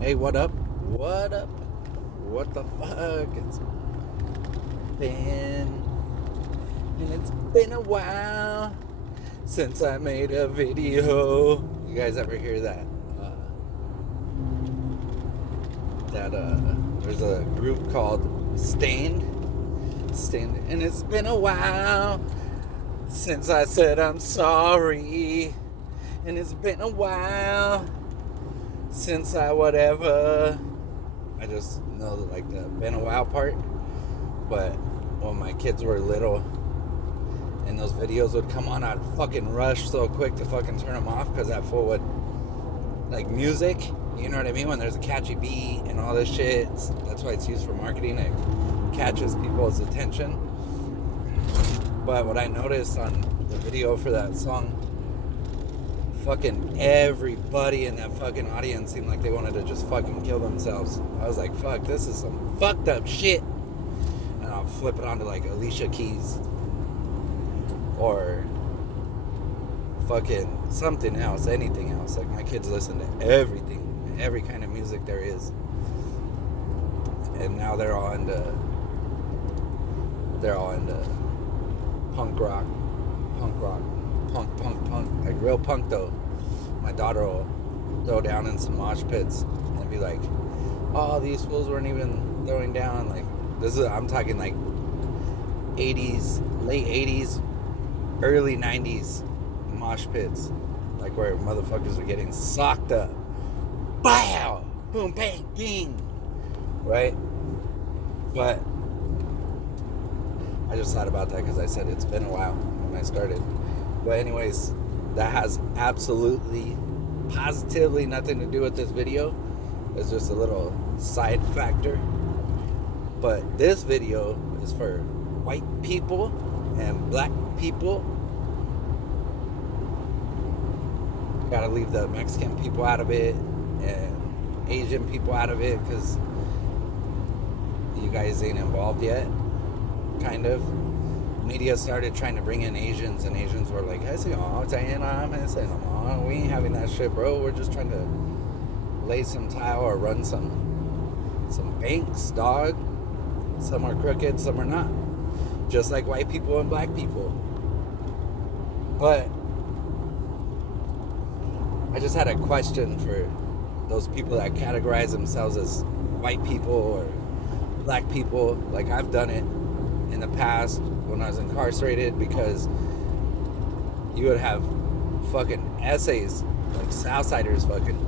Hey, what up? What up? What the fuck? It's been a while since I made a video. You guys ever hear that? There's a group called Stained, and it's been a while since I said I'm sorry, and it's been a while since I whatever. I just know like the been a while part. But when my kids were little and those videos would come on, I'd fucking rush so quick to fucking turn them off because that fool would, like, music, you know what I mean? When there's a catchy beat and all this shit, that's why it's used for marketing. It catches people's attention. But what I noticed on the video for that song, fucking everybody in that fucking audience seemed like they wanted to just fucking kill themselves. I was like, fuck, this is some fucked up shit. And I'll flip it onto like Alicia Keys or fucking something else, anything else. Like, my kids listen to everything, every kind of music there is. And now they're all into punk rock, punk, like real punk though. My daughter will throw down in some mosh pits and be like, oh, these fools weren't even throwing down. Like, I'm talking like 80s, late 80s, early 90s mosh pits, like where motherfuckers are getting socked up. Bow! Boom, bang, ding! Right? But I just thought about that because I said it's been a while when I started. But anyways, that has absolutely, positively nothing to do with this video. It's just a little side factor. But this video is for white people and black people. Gotta leave the Mexican people out of it and Asian people out of it because you guys ain't involved yet. Kind of. Media started trying to bring in Asians, and Asians were like, we ain't having that shit, bro. We're just trying to lay some tile or run some banks, dog. Some are crooked, some are not. Just like white people and black people. But I just had a question for those people that categorize themselves as white people or black people. Like, I've done it in the past when I was incarcerated, because you would have fucking essays like Southsiders fucking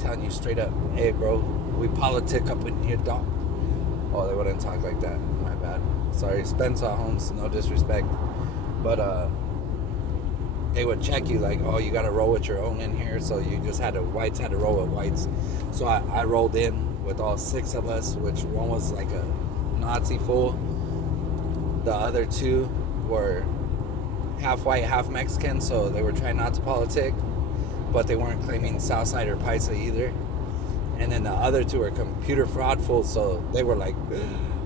telling you straight up, hey bro, we politic up in here, dog. Oh, they wouldn't talk like that. My bad. Sorry, Spencer Holmes, no disrespect. But they would check you like, oh, you gotta roll with your own in here. So you just whites had to roll with whites. So I rolled in with all 6 of us, which one was like a Nazi fool. The other 2 were half white, half Mexican, so they were trying not to politic, but they weren't claiming Southside or Paisa either. And then the other 2 were computer fraud fools, so they were like,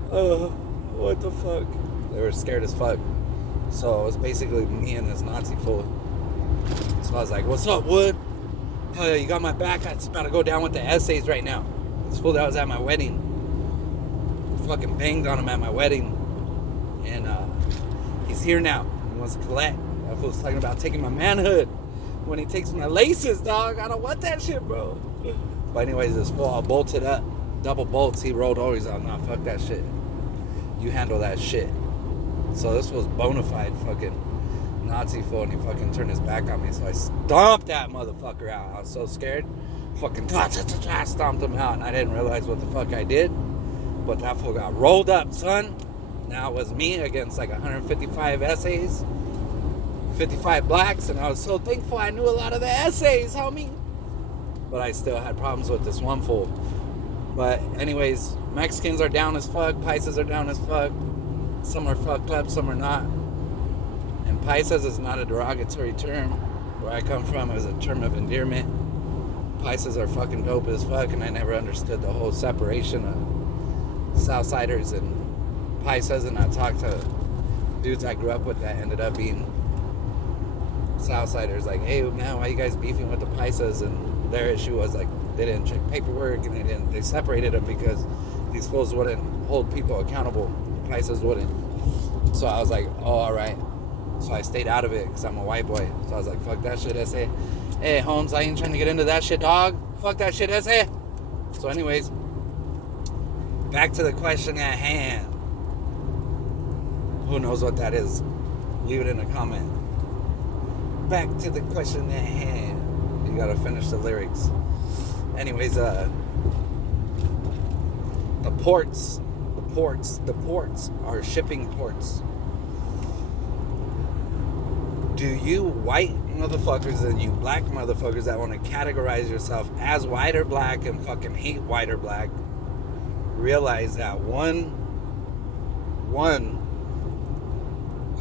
what the fuck? They were scared as fuck. So it was basically me and this Nazi fool. So I was like, what's up, Wood? Hell yeah, you got my back. I'm just about to go down with the essays right now. This fool that was at my wedding, fucking banged on him at my wedding. And he's here now. He wants to collect. That fool's talking about taking my manhood when he takes my laces, dog. I don't want that shit, bro. But anyways, this fool all bolted up. Double bolts. He rolled over. He's like, nah, fuck that shit. You handle that shit. So this was bona fide fucking Nazi fool, and he fucking turned his back on me. So I stomped that motherfucker out. I was so scared. Fucking stomped him out, and I didn't realize what the fuck I did. But that fool got rolled up, son. Now it was me against like 155 essays, 55 blacks, and I was so thankful I knew a lot of the essays, homie. But I still had problems with this one fool. But anyways, Mexicans are down as fuck, Paisas are down as fuck. Some are fucked up, some are not. And Paisas is not a derogatory term. Where I come from, it was a term of endearment. Paisas are fucking dope as fuck, and I never understood the whole separation of Southsiders and Paisas, and I talked to dudes I grew up with that ended up being Southsiders, like, hey man, why you guys beefing with the Paisas? And their issue was like they didn't check paperwork and they separated them because these fools wouldn't hold people accountable. Prices wouldn't. So I was like, oh, all right. So I stayed out of it because I'm a white boy. So I was like, fuck that shit, SA. Hey, Holmes, I ain't trying to get into that shit, dog. Fuck that shit, SA. So anyways, back to the question at hand. Who knows what that is? Leave it in a comment. Back to the question at hand. You gotta finish the lyrics. Anyways, the ports are shipping ports. Do you white motherfuckers and you black motherfuckers that want to categorize yourself as white or black and fucking hate white or black realize that one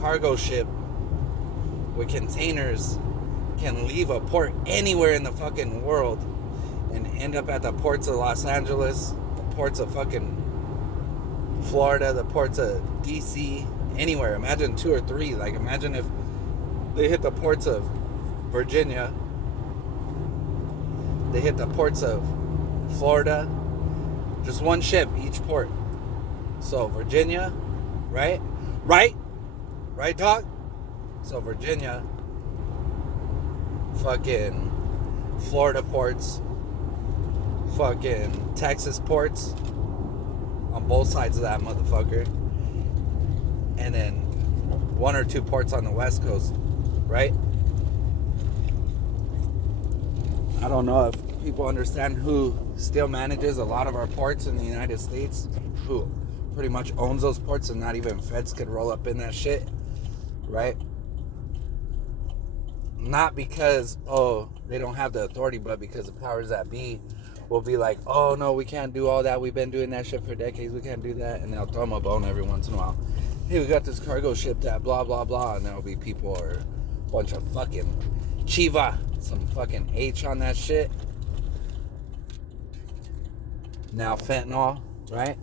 cargo ship with containers can leave a port anywhere in the fucking world and end up at the ports of Los Angeles, the ports of fucking Florida, the ports of DC, anywhere. Imagine 2 or 3. Like, imagine if they hit the ports of Virginia, they hit the ports of Florida, just one ship each port. So Virginia, right, dog? So Virginia, fucking Florida ports, fucking Texas ports on both sides of that motherfucker, and then 1 or 2 ports on the West Coast, right? I don't know if people understand who still manages a lot of our ports in the United States, who pretty much owns those ports, and not even feds could roll up in that shit, right? Not because, oh, they don't have the authority, but because the powers that be will be like, oh, no, we can't do all that. We've been doing that shit for decades. We can't do that. And they'll throw them a bone every once in a while. Hey, we got this cargo ship that blah, blah, blah. And there'll be people or a bunch of fucking Chiva, some fucking H on that shit. Now fentanyl, right?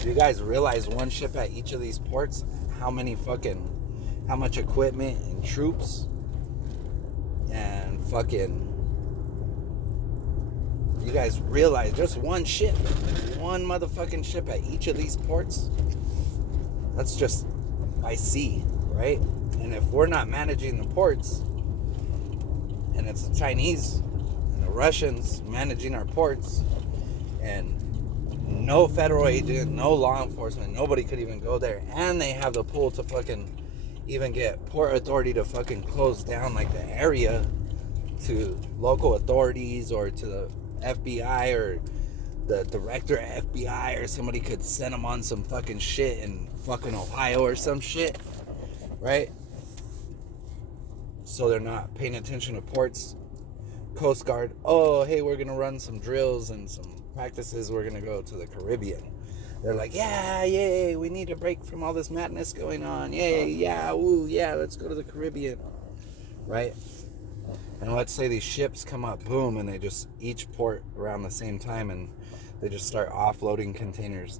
Do you guys realize one ship at each of these ports, how much equipment and troops and fucking, you guys realize just one motherfucking ship at each of these ports? That's just by sea, right? And if we're not managing the ports, and it's the Chinese and the Russians managing our ports, and no federal agent, no law enforcement, nobody could even go there, and they have the pull to fucking even get port authority to fucking close down like the area to local authorities or to the FBI or the director of FBI, or somebody could send them on some fucking shit in fucking Ohio or some shit, right? So they're not paying attention to ports. Coast Guard, oh, hey, we're gonna run some drills and some practices. We're gonna go to the Caribbean. They're like, yeah, yay, we need a break from all this madness going on. Yay, yeah, woo, yeah, let's go to the Caribbean, right? And let's say these ships come up, boom, and they just each port around the same time, and they just start offloading containers.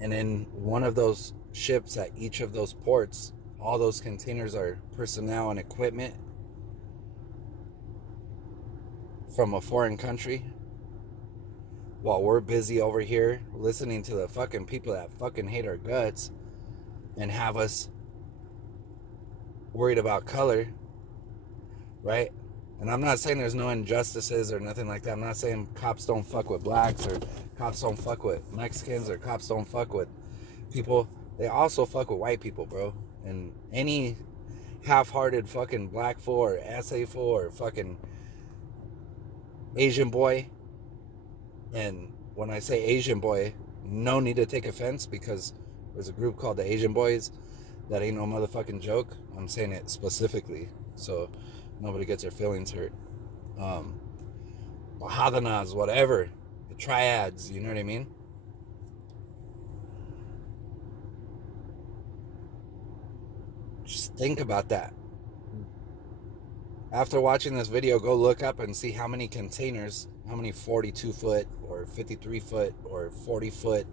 And in one of those ships at each of those ports, all those containers are personnel and equipment from a foreign country, while we're busy over here listening to the fucking people that fucking hate our guts and have us worried about color, right? And I'm not saying there's no injustices or nothing like that. I'm not saying cops don't fuck with blacks or cops don't fuck with Mexicans or cops don't fuck with people. They also fuck with white people, bro. And any half-hearted fucking black fool or SA fool or fucking Asian boy, and when I say Asian boy, no need to take offense, because there's a group called the Asian Boys that ain't no motherfucking joke. I'm saying it specifically so nobody gets their feelings hurt. Bahadanas, whatever, the triads, you know what I mean? Just think about that. After watching this video, go look up and see how many containers, how many 42 foot or 53 foot or 40 foot,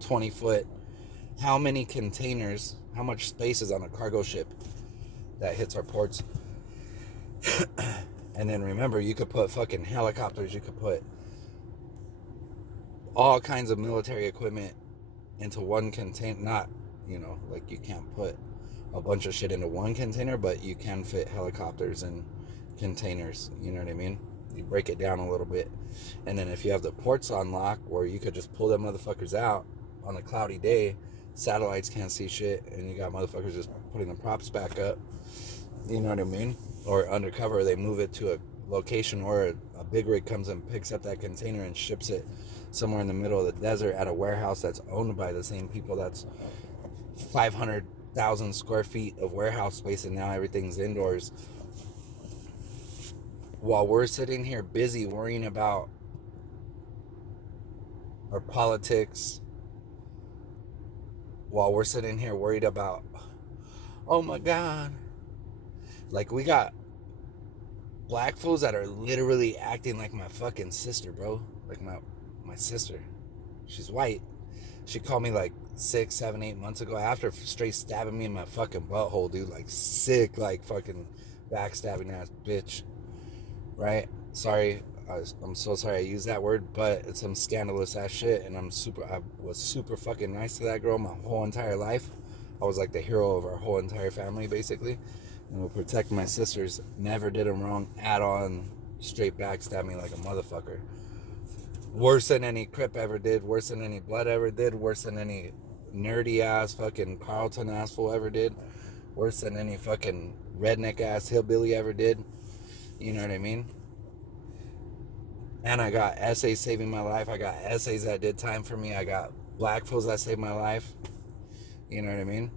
20 foot, how many containers how much space is on a cargo ship that hits our ports. And then remember, you could put fucking helicopters, you could put all kinds of military equipment into one container. Not, like you can't put a bunch of shit into one container, but you can fit helicopters in containers. You know what I mean? You break it down a little bit. And then if you have the ports on lock where you could just pull them motherfuckers out on a cloudy day, satellites can't see shit, and you got motherfuckers just putting the props back up. You know what I mean? Or undercover, they move it to a location, or a big rig comes and picks up that container and ships it somewhere in the middle of the desert at a warehouse that's owned by the same people. That's 500,000 square feet of warehouse space, and now everything's indoors. While we're sitting here busy worrying about our politics, while we're sitting here worried about, oh my God, like we got black fools that are literally acting like my fucking sister, bro. Like my sister. She's white. She called me like 6, 7, 8 months ago after straight stabbing me in my fucking butthole, dude. Like sick, like fucking backstabbing ass bitch. Right? Sorry. I'm so sorry I used that word, but it's some scandalous ass shit, and I was super fucking nice to that girl my whole entire life. I was like the hero of our whole entire family, basically. And we'll protect my sisters. Never did them wrong at all, and straight backstabbed me like a motherfucker. Worse than any Crip ever did, worse than any Blood ever did, worse than any nerdy ass fucking Carlton ass fool ever did, worse than any fucking redneck ass hillbilly ever did. You know what I mean? And I got essays saving my life. I got essays that did time for me. I got black fools that saved my life. You know what I mean?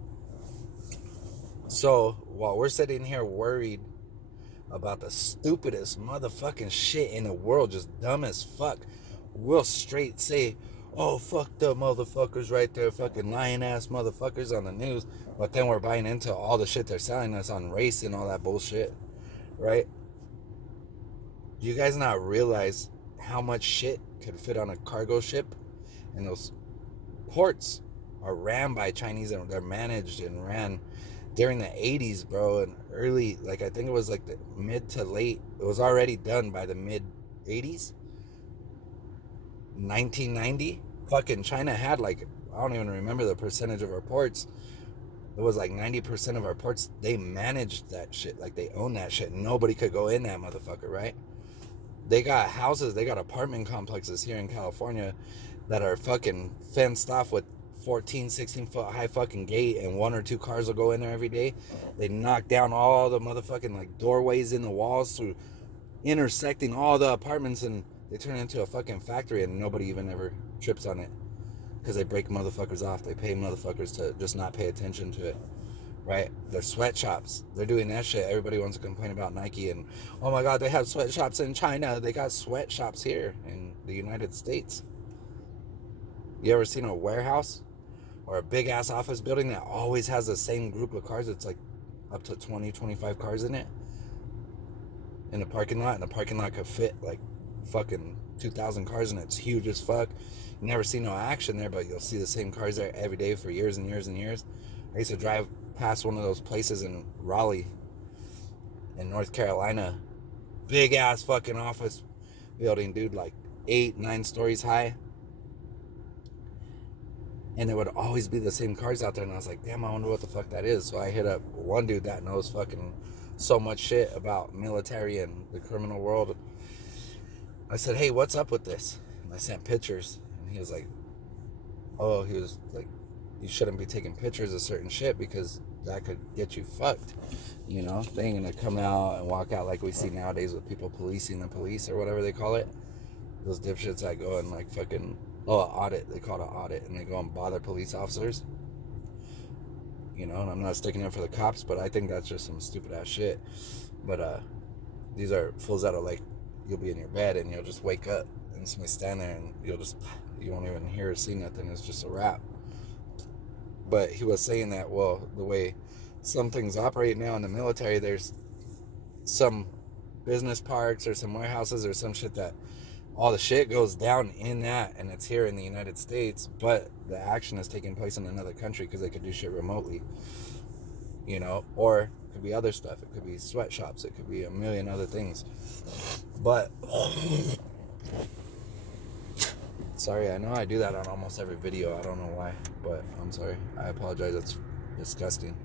So while we're sitting here worried about the stupidest motherfucking shit in the world, just dumb as fuck, we'll straight say, oh, fuck the motherfuckers right there, fucking lying ass motherfuckers on the news. But then we're buying into all the shit they're selling us on race and all that bullshit, right? Do you guys not realize how much shit could fit on a cargo ship? And those ports are ran by Chinese, and they're managed and ran during the 80s, bro, and early, like I think it was like the mid to late, it was already done by the mid 80s, 1990. Fucking China had like, I don't even remember the percentage of our ports. It was like 90% of our ports, they managed that shit, like they own that shit. Nobody could go in that motherfucker, right? They got houses, they got apartment complexes here in California that are fucking fenced off with 14, 16 foot high fucking gate, and 1 or 2 cars will go in there every day. They knock down all the motherfucking like doorways in the walls through intersecting all the apartments, and they turn it into a fucking factory, and nobody even ever trips on it because they break motherfuckers off. They pay motherfuckers to just not pay attention to it. Right? They're sweatshops. They're doing that shit. Everybody wants to complain about Nike and, oh my God, they have sweatshops in China. They got sweatshops here in the United States. You ever seen a warehouse or a big ass office building that always has the same group of cars? It's like up to 20, 25 cars in it in the parking lot, and the parking lot could fit like fucking 2,000 cars, and it's huge as fuck. You never see no action there, but you'll see the same cars there every day for years and years and years. I used to drive past one of those places in Raleigh, in North Carolina. Big ass fucking office building, dude, like 8, 9 stories high. And there would always be the same cars out there, and I was like, damn, I wonder what the fuck that is. So I hit up one dude that knows fucking so much shit about military and the criminal world. I said, hey, what's up with this? And I sent pictures, and he was like, you shouldn't be taking pictures of certain shit because that could get you fucked. You know, they ain't gonna come out and walk out like we see nowadays with people policing the police or whatever they call it. Those dipshits that go and like fucking, audit, they call it an audit, and they go and bother police officers. You know, and I'm not sticking up for the cops, but I think that's just some stupid ass shit. But these are fools that are like, you'll be in your bed and you'll just wake up and somebody stand there and you won't even hear or see nothing. It's just a wrap. But he was saying that, well, the way some things operate now in the military, there's some business parks or some warehouses or some shit that all the shit goes down in that, and it's here in the United States, but the action is taking place in another country because they could do shit remotely, or it could be other stuff. It could be sweatshops. It could be a million other things. But sorry, I know I do that on almost every video. I don't know why, but I'm sorry. I apologize. It's disgusting.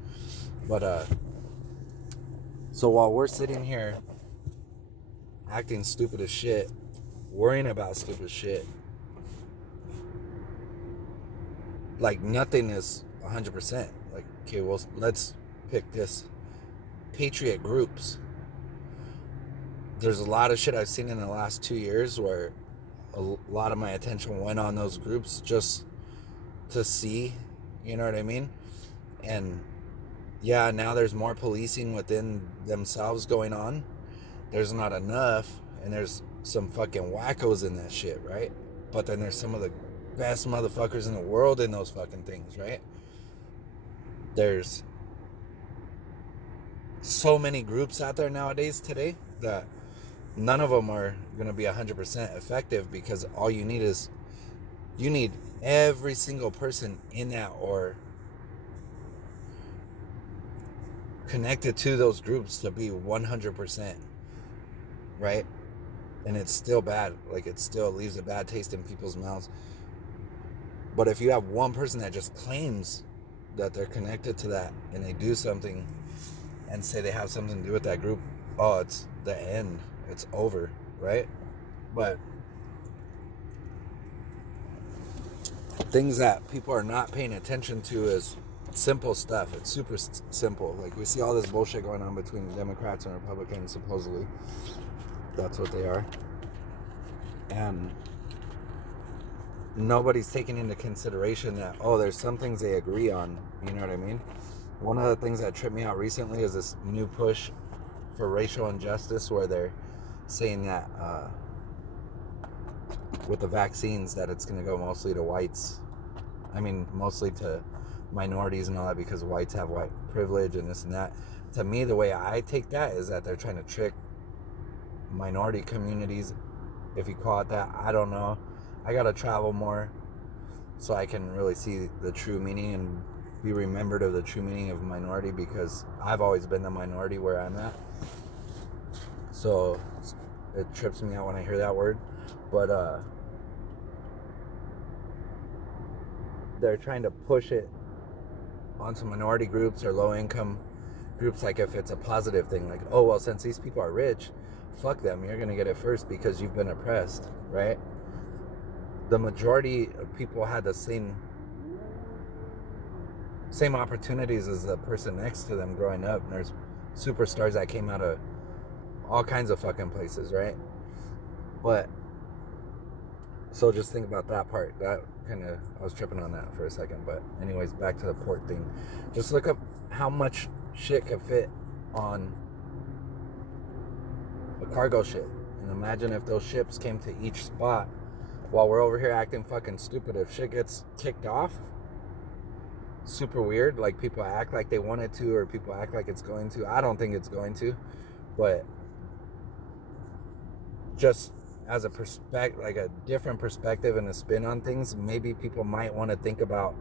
But so while we're sitting here acting stupid as shit, worrying about stupid shit, like nothing is 100%. Like, okay, well, let's pick this. Patriot Groups. There's a lot of shit I've seen in the last 2 years where a lot of my attention went on those groups just to see, you know what I mean? And yeah, now there's more policing within themselves going on. There's not enough, and there's some fucking wackos in that shit, right? But then there's some of the best motherfuckers in the world in those fucking things, right? There's so many groups out there nowadays today that none of them are going to be 100% effective, because all you need every single person in that or connected to those groups to be 100%, right? And it's still bad. Like, it still leaves a bad taste in people's mouths. But if you have one person that just claims that they're connected to that and they do something and say they have something to do with that group, oh, it's the end. It's over, right? But things that people are not paying attention to is simple stuff. It's super simple. Like, we see all this bullshit going on between the Democrats and Republicans, supposedly. That's what they are. And nobody's taking into consideration that, there's some things they agree on. You know what I mean? One of the things that tripped me out recently is this new push for racial injustice, where they're saying that with the vaccines, that it's going to go mostly to whites. I mean, mostly to minorities and all that, because whites have white privilege and this and that. To me, the way I take that is that they're trying to trick minority communities, if you call it that. I don't know. I gotta travel more so I can really see the true meaning and be remembered of the true meaning of minority, because I've always been the minority where I'm at. So it trips me out when I hear that word. But they're trying to push it onto minority groups or low income groups, like if it's a positive thing, like, oh, well, since these people are rich, fuck them, you're gonna get it first because you've been oppressed, right? The majority of people had the same opportunities as the person next to them growing up. And there's superstars that came out of all kinds of fucking places, right? But so just think about that part. That kind of, I was tripping on that for a second. But anyways, back to the port thing. Just look up how much shit could fit on a cargo ship, and imagine if those ships came to each spot while we're over here acting fucking stupid. If shit gets kicked off super weird, like people act like they want it to, or people act like it's going to. I don't think it's going to, but just as a like a different perspective and a spin on things, maybe people might want to think about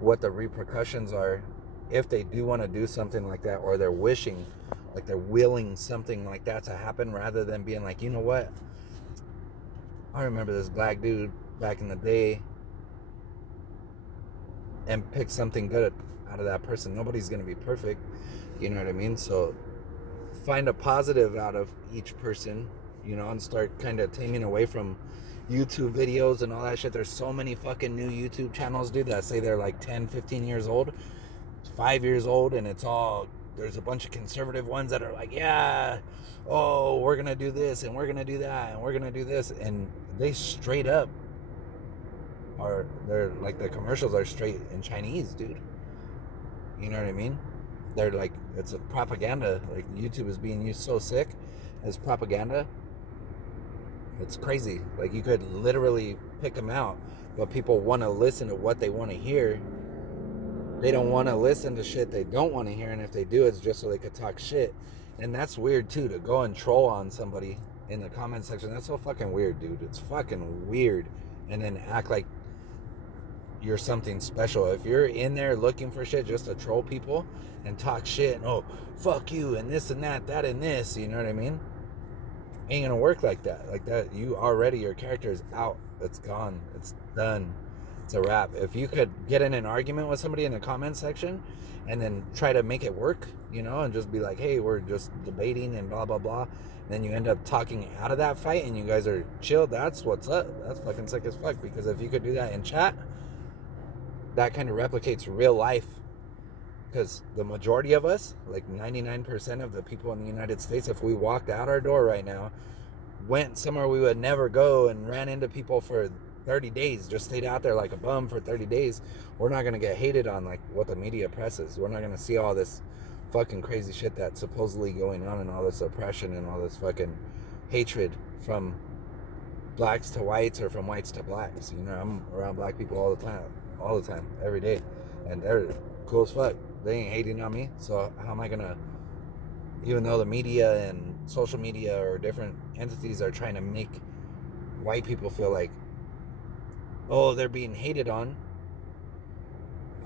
what the repercussions are if they do want to do something like that, or they're wishing, like they're willing something like that to happen, rather than being like, you know what, I remember this black dude back in the day, and pick something good out of that person. Nobody's going to be perfect, you know what I mean? So find a positive out of each person, and start kind of taming away from YouTube videos and all that shit. There's so many fucking new YouTube channels, dude, that say they're like 10, 15 years old, 5 years old, and there's a bunch of conservative ones that are like, yeah, oh, we're going to do this, and we're going to do that, and we're going to do this, and they straight up they're like, the commercials are straight in Chinese, dude. You know what I mean? They're like, it's a propaganda. Like, YouTube is being used so sick as propaganda. It's crazy. Like, you could literally pick them out, but people want to listen to what they want to hear. They don't want to listen to shit they don't want to hear, and if they do, it's just so they could talk shit. And that's weird too, to go and troll on somebody in the comment section. That's so fucking weird, dude. It's fucking weird. And then act like you're something special. If you're in there looking for shit just to troll people and talk shit and, oh, fuck you and this and that and this, you know what I mean? Ain't gonna work like that. Like that, you already, your character is out. It's gone. It's done. It's a wrap. If you could get in an argument with somebody in the comment section and then try to make it work, you know, and just be like, hey, we're just debating and blah, blah, blah. And then you end up talking out of that fight and you guys are chill. That's what's up. That's fucking sick as fuck. Because if you could do that in chat, that kind of replicates real life. Because the majority of us, like 99% of the people in the United States, if we walked out our door right now, went somewhere we would never go and ran into people for 30 days, just stayed out there like a bum for 30 days, we're not going to get hated on like what the media presses. We're not going to see all this fucking crazy shit that's supposedly going on and all this oppression and all this fucking hatred from blacks to whites or from whites to blacks. You know, I'm around black people all the time, every day. And they're cool as fuck. They ain't hating on me. So how am I going to, even though the media and social media or different entities are trying to make white people feel like, oh, they're being hated on,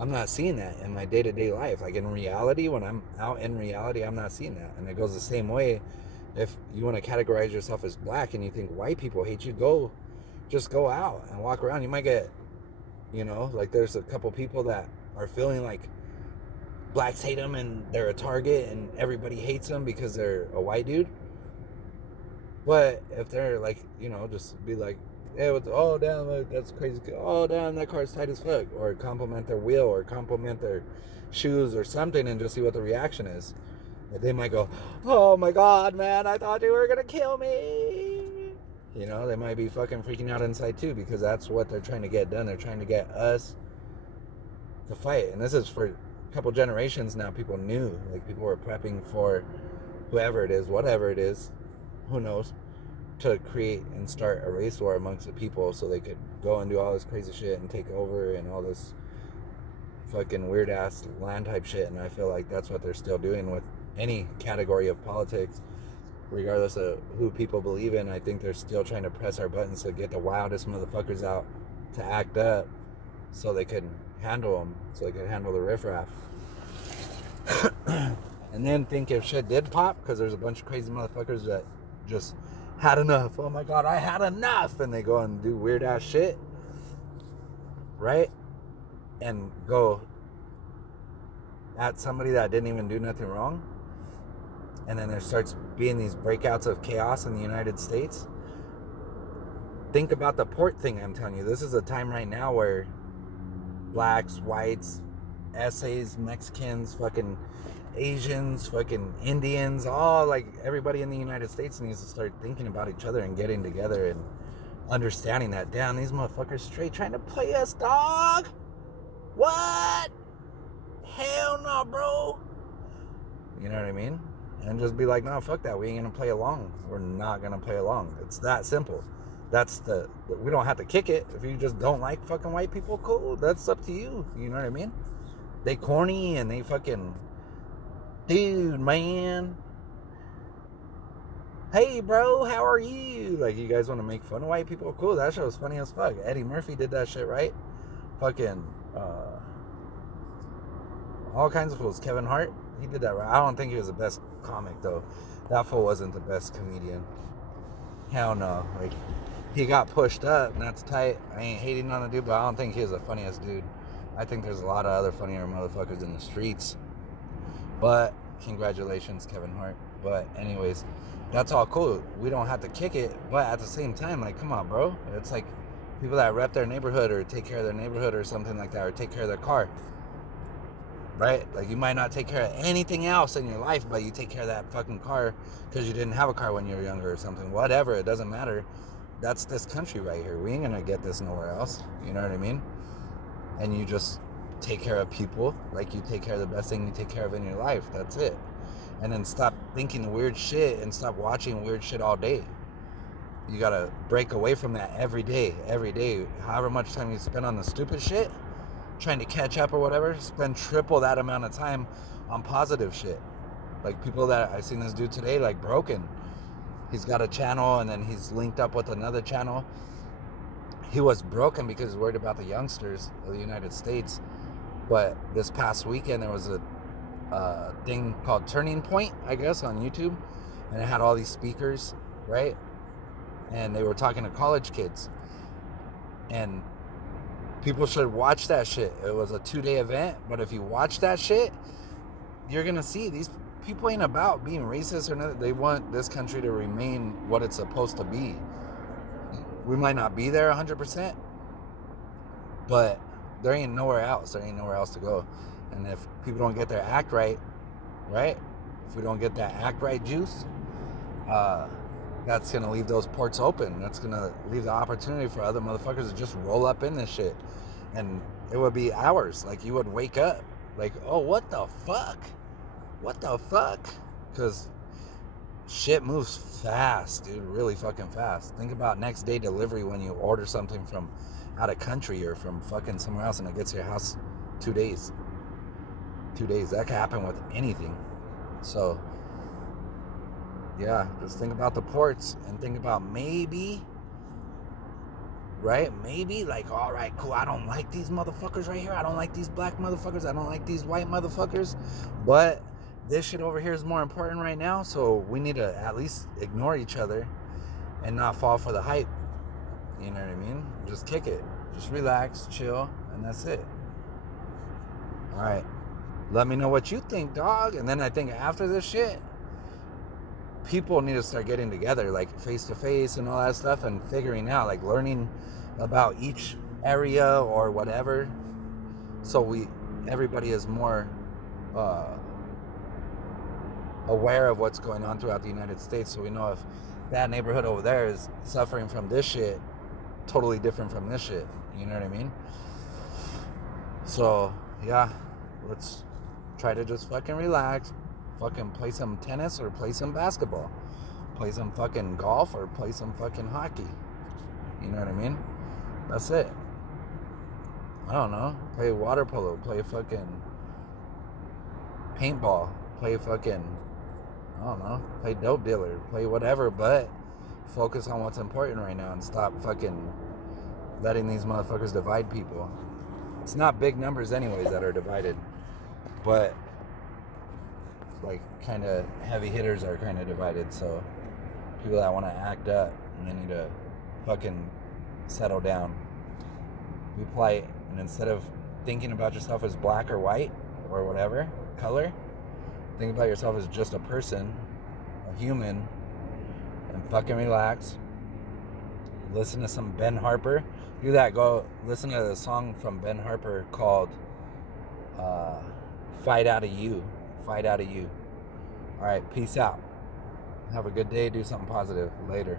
I'm not seeing that in my day-to-day life. Like in reality, when I'm out in reality, I'm not seeing that. And it goes the same way. If you want to categorize yourself as black and you think white people hate you, just go out and walk around. You might get, you know, like there's a couple people that are feeling like blacks hate them and they're a target and everybody hates them because they're a white dude. But if they're like, you know, just be like, hey, oh damn, that's crazy, oh damn, that car's tight as fuck, or compliment their wheel or compliment their shoes or something and just see what the reaction is. They might go, oh my god, man, I thought you were gonna kill me. You know, they might be fucking freaking out inside too, because that's what they're trying to get done. They're trying to get us to fight. And this is for a couple generations now. People knew, like people were prepping for whoever it is, whatever it is, who knows, to create and start a race war amongst the people so they could go and do all this crazy shit and take over and all this fucking weird ass land type shit. And I feel like that's what they're still doing with any category of politics, regardless of who people believe in. I think they're still trying to press our buttons to get the wildest motherfuckers out to act up so they can handle them, so they can handle the riffraff. And then think if shit did pop, because there's a bunch of crazy motherfuckers that just had enough. Oh my god, I had enough. And they go and do weird ass shit, right? And go at somebody that didn't even do nothing wrong. And then there starts being these breakouts of chaos in the United States. Think about the port thing I'm telling you. This is a time right now where blacks, whites, essays, Mexicans, fucking Asians, fucking Indians, all like everybody in the United States needs to start thinking about each other and getting together and understanding that, damn, these motherfuckers straight trying to play us, dog. What? Hell no, bro. You know what I mean? And just be like, no, fuck that. We ain't gonna play along. We're not gonna play along. It's that simple. We don't have to kick it. If you just don't like fucking white people, cool. That's up to you. You know what I mean? They corny and they fucking, dude, man. Hey, bro, how are you? Like, you guys want to make fun of white people? Cool. That show was funny as fuck. Eddie Murphy did that shit, right? Fucking, all kinds of fools. Kevin Hart, he did that right. I don't think he was the best comic, though. That fool wasn't the best comedian. Hell no. Like, he got pushed up, and that's tight. I ain't hating on the dude, but I don't think he was the funniest dude. I think there's a lot of other funnier motherfuckers in the streets. But congratulations, Kevin Hart. But anyways, that's all cool. We don't have to kick it, but at the same time, like, come on, bro. It's like people that rep their neighborhood or take care of their neighborhood or something like that, or take care of their car, right? Like, you might not take care of anything else in your life, but you take care of that fucking car because you didn't have a car when you were younger or something. Whatever, it doesn't matter. That's this country right here. We ain't gonna get this nowhere else. You know what I mean? And you just take care of people like you take care of the best thing you take care of in your life. That's it. And then stop thinking weird shit and stop watching weird shit all day. You gotta break away from that every day. However much time you spend on the stupid shit, trying to catch up or whatever, spend triple that amount of time on positive shit. Like people that I seen this dude today, like broken. He's got a channel, and then he's linked up with another channel. He was broken because he's worried about the youngsters of the United States. But this past weekend, there was a thing called Turning Point, I guess, on YouTube. And it had all these speakers, right? And they were talking to college kids. And people should watch that shit. It was a 2-day event. But if you watch that shit, you're going to see these people ain't about being racist or nothing. They want this country to remain what it's supposed to be. We might not be there 100%, but there ain't nowhere else. There ain't nowhere else to go. And if people don't get their act right, if we don't get that act right juice, that's going to leave those ports open. That's going to leave the opportunity for other motherfuckers to just roll up in this shit. And it would be hours. Like, you would wake up like, oh, what the fuck? What the fuck? Because shit moves fast, dude. Really fucking fast. Think about next day delivery when you order something from out of country or from fucking somewhere else and it gets to your house 2 days. 2 days. That could happen with anything. So, yeah, just think about the ports and think about maybe, right? Maybe, like, all right, cool, I don't like these motherfuckers right here. I don't like these black motherfuckers. I don't like these white motherfuckers. But this shit over here is more important right now, so we need to at least ignore each other and not fall for the hype. You know what I mean? Just kick it. Just relax, chill, and that's it. All right. Let me know what you think, dog. And then I think after this shit, people need to start getting together, like face to face and all that stuff, and figuring out, like learning about each area or whatever, so everybody is more aware of what's going on throughout the United States, so we know if that neighborhood over there is suffering from this shit, totally different from this shit. You know what I mean? So yeah, let's try to just fucking relax, fucking play some tennis or play some basketball, play some fucking golf or play some fucking hockey. You know what I mean? That's it. I don't know. Play water polo, play fucking paintball, play fucking, I don't know, play dope dealer, play whatever, but focus on what's important right now and stop fucking letting these motherfuckers divide people. It's not big numbers anyways that are divided, but like kind of heavy hitters are kind of divided. So people that want to act up, and they need to fucking settle down, be polite, and instead of thinking about yourself as black or white or whatever color, think about yourself as just a person, a human, and fucking relax. Listen to some Ben Harper. Do that. Go listen to the song from Ben Harper called Fight Out of You. Fight Out of You. All right, peace out. Have a good day. Do something positive. Later.